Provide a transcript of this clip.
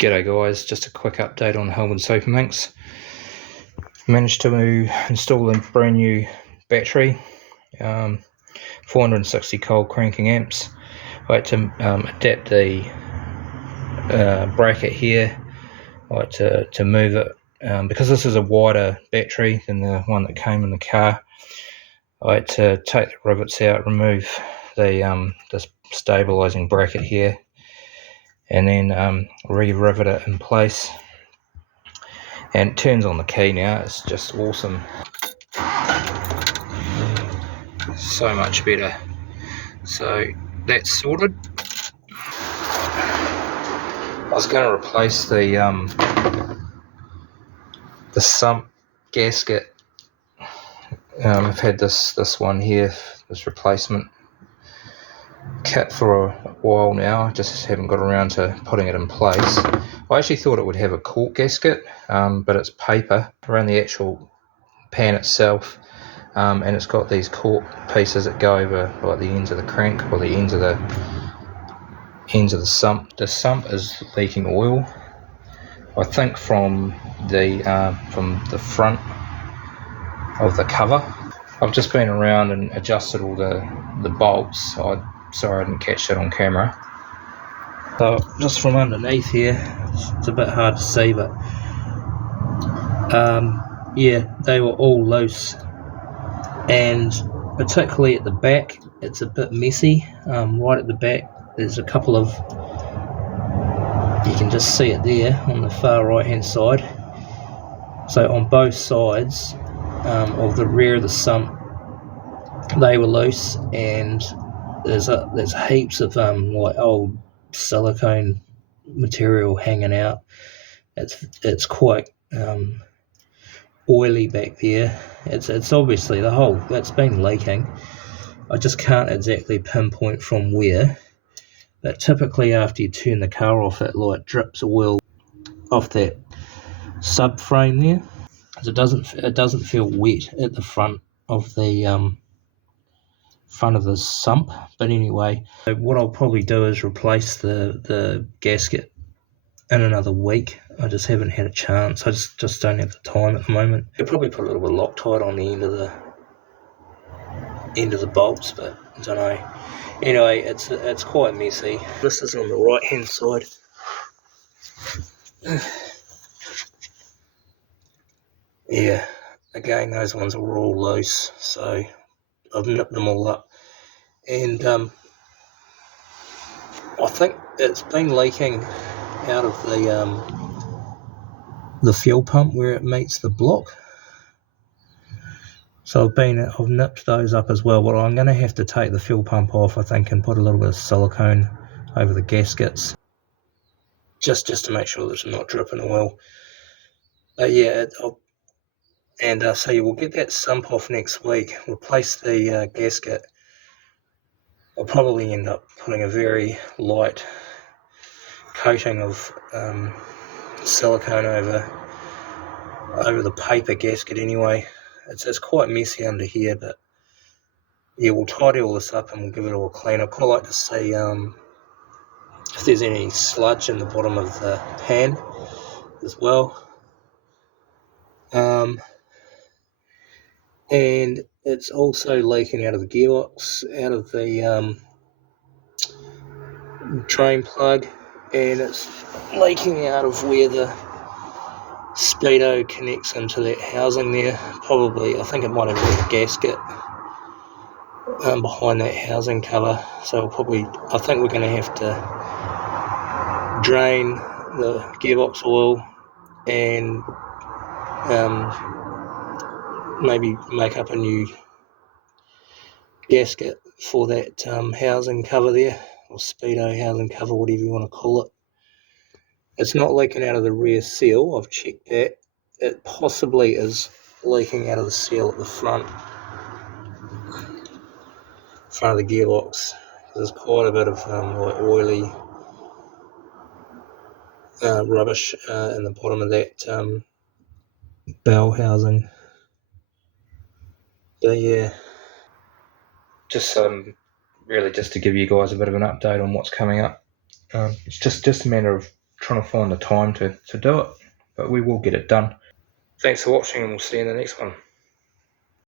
G'day guys, just a quick update on Hillman Superminx. Managed to install a brand new battery, 460 cold cranking amps. I had to adapt the bracket here. I had to move it because this is a wider battery than the one that came in the car. I had to take the rivets out, remove the stabilizing bracket here, and then re-rivet it in place. And it turns on the key now. It's just awesome, so much better. So that's sorted. I was going to replace the sump gasket. I've had this one here, this replacement kit, for a while now. I just haven't got around to putting it in place. I actually thought it would have a cork gasket, but it's paper around the actual pan itself, and it's got these cork pieces that go over like the ends of the crank or the ends of the sump. The sump is leaking oil, I think, from the front of the cover. I've just been around and adjusted all the bolts. Sorry I didn't catch that on camera. So just from underneath here, it's a bit hard to see, but yeah, they were all loose, and particularly at the back it's a bit messy. Right at the back there's a couple of, you can just see it there on the far right hand side. So on both sides of the rear of the sump, they were loose, and there's heaps of like old silicone material hanging out. It's quite oily back there. It's obviously the whole, that's been leaking. I just can't exactly pinpoint from where, but typically after you turn the car off, it like drips oil off that subframe there. It doesn't feel wet at the front of the sump. But anyway, so what I'll probably do is replace the gasket in another week. I just haven't had a chance. I just don't have the time at the moment. I'll probably put a little bit of Loctite on the end of the bolts, but I don't know. Anyway, it's quite messy. This is on the right hand side. Yeah, again, those ones were all loose, so I've nipped them all up, and I think it's been leaking out of the fuel pump where it meets the block. So I've nipped those up as well. But I'm going to have to take the fuel pump off, I think, and put a little bit of silicone over the gaskets, just to make sure that it's not dripping oil. But yeah, so we'll get that sump off next week, replace the gasket. I'll probably end up putting a very light coating of silicone over the paper gasket anyway. It's quite messy under here, but yeah, we'll tidy all this up and we'll give it all a clean. I'd quite like to see if there's any sludge in the bottom of the pan as well. And it's also leaking out of the gearbox, out of the drain plug, and it's leaking out of where the speedo connects into that housing there. Probably, I think it might have been the gasket behind that housing cover. So I think we're going to have to drain the gearbox oil and maybe make up a new gasket for that housing cover there, or speedo housing cover, whatever you want to call it. It's not leaking out of the rear seal. I've checked that. It possibly is leaking out of the seal at the front of the gearbox. There's quite a bit of like oily rubbish in the bottom of that bell housing. But yeah, just really just to give you guys a bit of an update on what's coming up. It's just a matter of trying to find the time to do it, but we will get it done. Thanks for watching, and we'll see you in the next one.